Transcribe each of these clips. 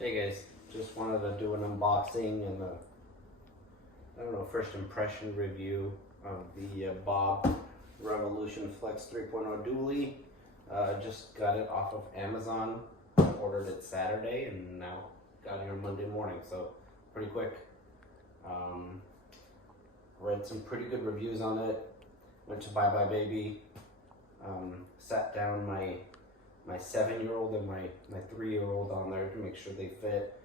Hey guys, just wanted to do an unboxing and first impression review of the Bob Revolution Flex 3.0 Duallie. Just got it off of Amazon. Ordered it Saturday and now got here Monday morning, so pretty quick. Read some pretty good reviews on it. Went to Bye Bye Baby. Sat down my 7-year-old and my 3-year-old on there to make sure they fit,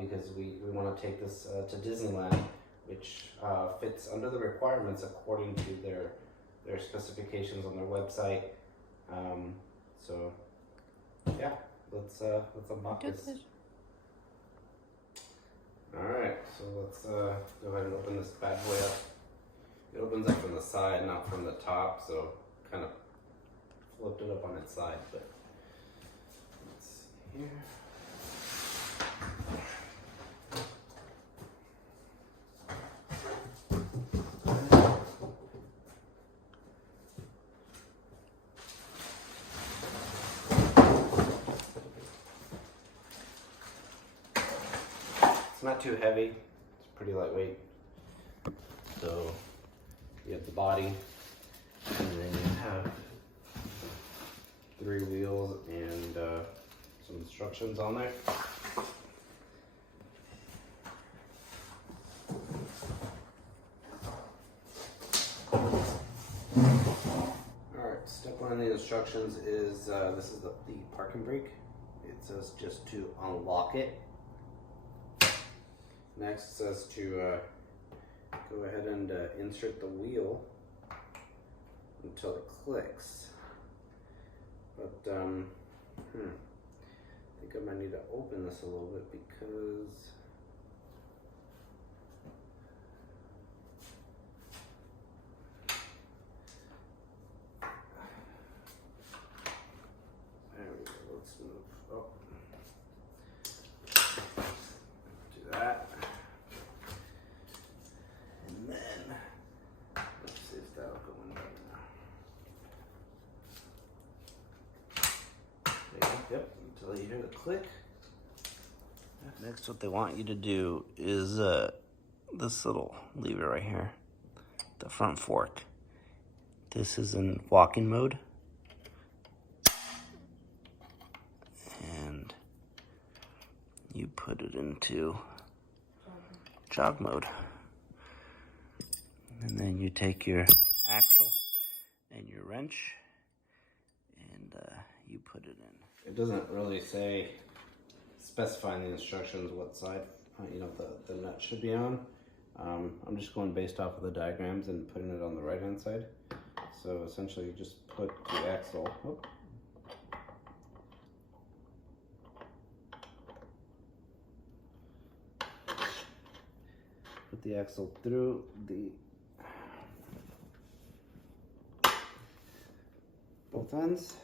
because we want to take this to Disneyland, which fits under the requirements according to their specifications on their website. So yeah, let's unbox this. All right, so let's go ahead and open this bad boy up. It opens up from the side, not from the top, so kind of flipped it up on its side, but let's see here. It's not too heavy, it's pretty lightweight. So you have the body, and then you have 3 wheels and some instructions on there. Alright, step 1 in the instructions is this is the parking brake. It says just to unlock it. Next it says to go ahead and insert the wheel until it clicks. But I think I might need to open this a little bit because there we go. Let's move. Oh, do that. And then, let's see if that'll go in right now. There you go. Yep, until you hear the click. Next, what they want you to do is this little lever right here, the front fork. This is in walking mode. And you put it into jog mode. And then you take your axle and your wrench and you put it in. It doesn't really specify in the instructions what side the nut should be on. I'm just going based off of the diagrams and putting it on the right hand side. So essentially you just put the axle, put the axle through the both ends.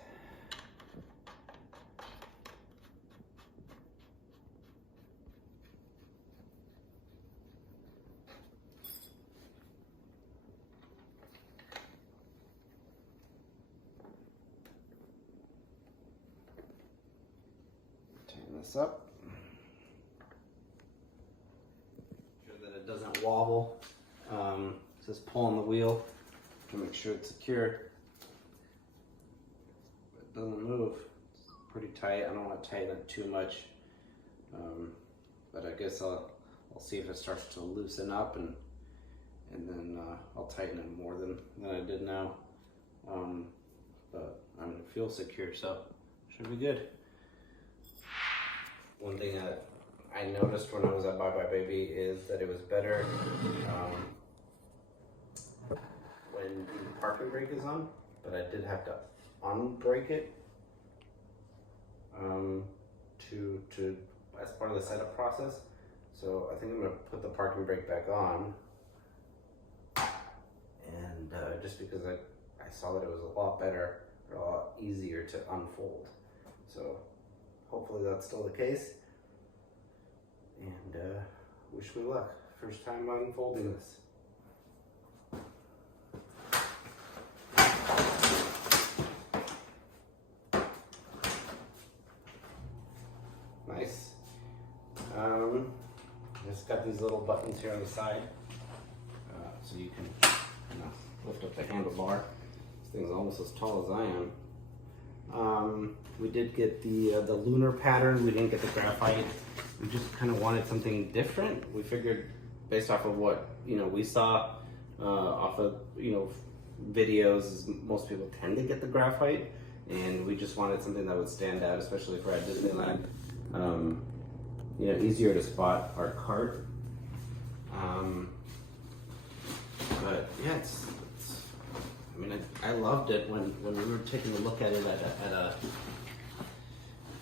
Tighten this up. Make sure that it doesn't wobble. Just pull on the wheel to make sure it's secure. It doesn't move. It's pretty tight. I don't want to tighten it too much, but I guess I'll see if it starts to loosen up, and then I'll tighten it more than I did now. But it feels secure, so should be good. One thing that I noticed when I was at Bye Bye Baby is that it was better when the parking brake is on, but I did have to unbrake it to as part of the setup process. So I think I'm gonna put the parking brake back on, and just because I saw that it was a lot better, or a lot easier to unfold. So hopefully that's still the case, and wish me luck. First time unfolding this. Nice. got these little buttons here on the side, so you can, you know, lift up the handlebar. This thing's almost as tall as I am. We did get the lunar pattern. We didn't get the graphite. We just kind of wanted something different. We figured, based off of what, you know, we saw off of, you know, videos, most people tend to get the graphite, and we just wanted something that would stand out, especially for at Disneyland. You know, easier to spot our cart. But yeah, I mean, I loved it when we were taking a look at it at a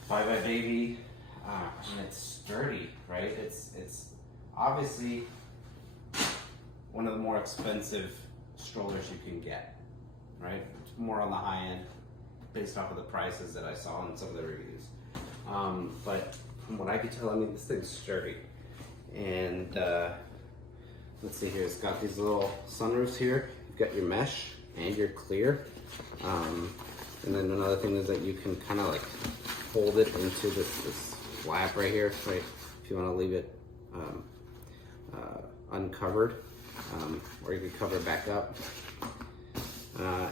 Bye Bye Baby. And it's sturdy, right? It's obviously one of the more expensive strollers you can get, right? It's more on the high end based off of the prices that I saw in some of the reviews. But from what I could tell, I mean, this thing's sturdy. And let's see here, it's got these little sunroofs here. You've got your mesh and your clear. And then another thing is that you can kind of like fold it into this flap right here, right? If you want to leave it uncovered, or you can cover it back up.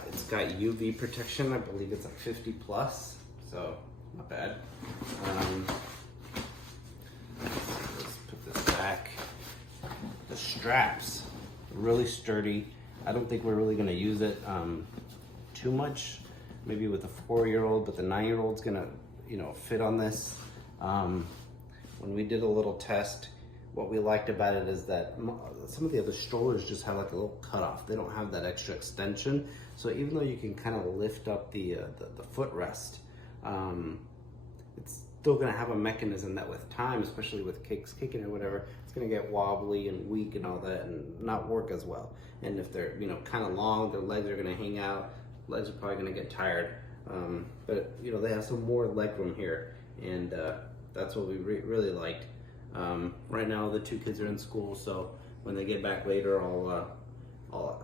It's got UV protection. I believe it's like 50 plus, so not bad. Let's put this back. The straps, really sturdy. I don't think we're really gonna use it too much, maybe with a 4-year-old, but the 9-year-old's gonna, you know, fit on this. When we did a little test, what we liked about it is that some of the other strollers just have like a little cutoff. They don't have that extra extension. So even though you can kind of lift up the footrest, it's still gonna have a mechanism that with time, especially with kids kicking or whatever, it's gonna get wobbly and weak and all that and not work as well. And if they're, you know, kind of long, their legs are gonna hang out, legs are probably gonna get tired. But you know, they have some more leg room here, and that's what we really liked. Right now the 2 kids are in school, so when they get back later, I'll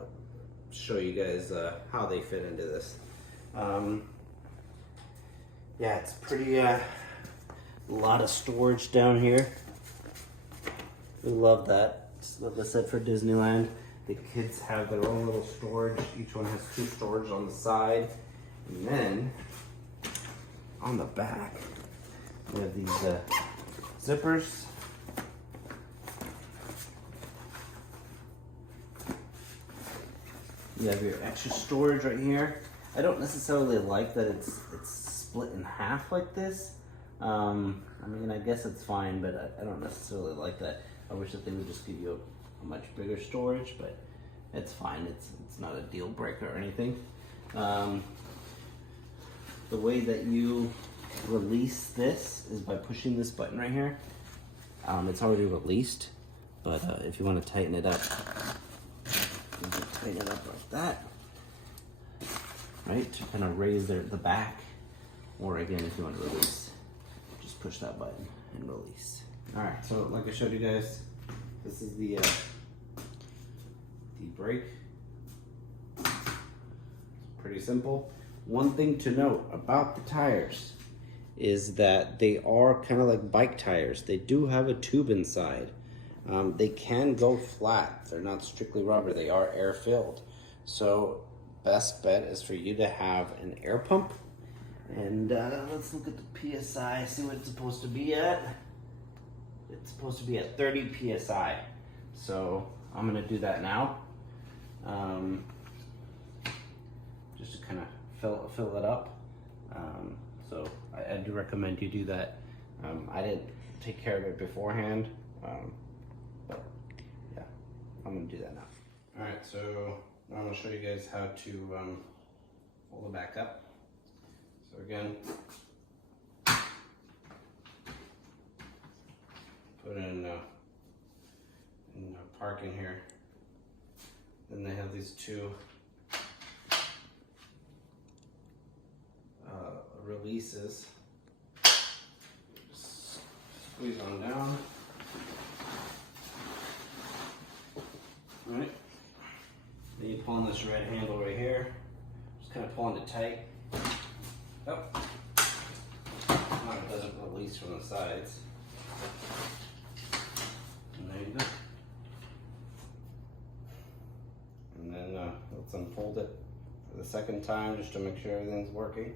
show you guys how they fit into this. Yeah, it's pretty, a lot of storage down here. We love that. Just like I said, for Disneyland, the kids have their own little storage. Each one has 2 storage on the side. And then on the back, we have these zippers. You have your extra storage right here. I don't necessarily like that it's split in half like this. I mean, I guess it's fine, but I don't necessarily like that. I wish that they would just give you a much bigger storage, but it's fine. It's not a deal breaker or anything. The way that you release this is by pushing this button right here. It's already released, but if you want to tighten it up, you can tighten it up like that, right, to kind of raise the back. Or again, if you want to release, just push that button and release. All right, so like I showed you guys, this is the brake. Pretty simple. One thing to note about the tires is that they are kind of like bike tires. They do have a tube inside. They can go flat. They're not strictly rubber. They are air filled. So best bet is for you to have an air pump. And let's look at the PSI, see what it's supposed to be at. It's supposed to be at 30 PSI. So I'm gonna do that now. Just to kind of fill it up. So I do recommend you do that. I didn't take care of it beforehand, but yeah, I'm gonna do that now. All right, so now I'm gonna show you guys how to fold it back up. So again, put in parking here. Then they have these 2 releases. Just squeeze on down. All right. Then you pull on this red handle right here. Just kind of pulling it tight. Oh. Now it doesn't release from the sides. And there you go. And then let's unfold it for the second time just to make sure everything's working.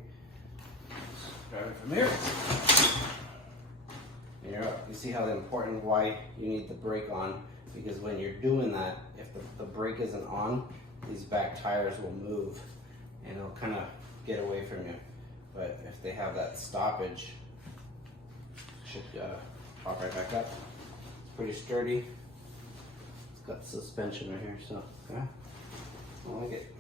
Grab it from here. And you're up. You see how important why you need the brake on, because when you're doing that, if the brake isn't on, these back tires will move and it'll kind of get away from you. But if they have that stoppage, it should pop right back up. It's pretty sturdy. It's got suspension right here, so okay. I like it.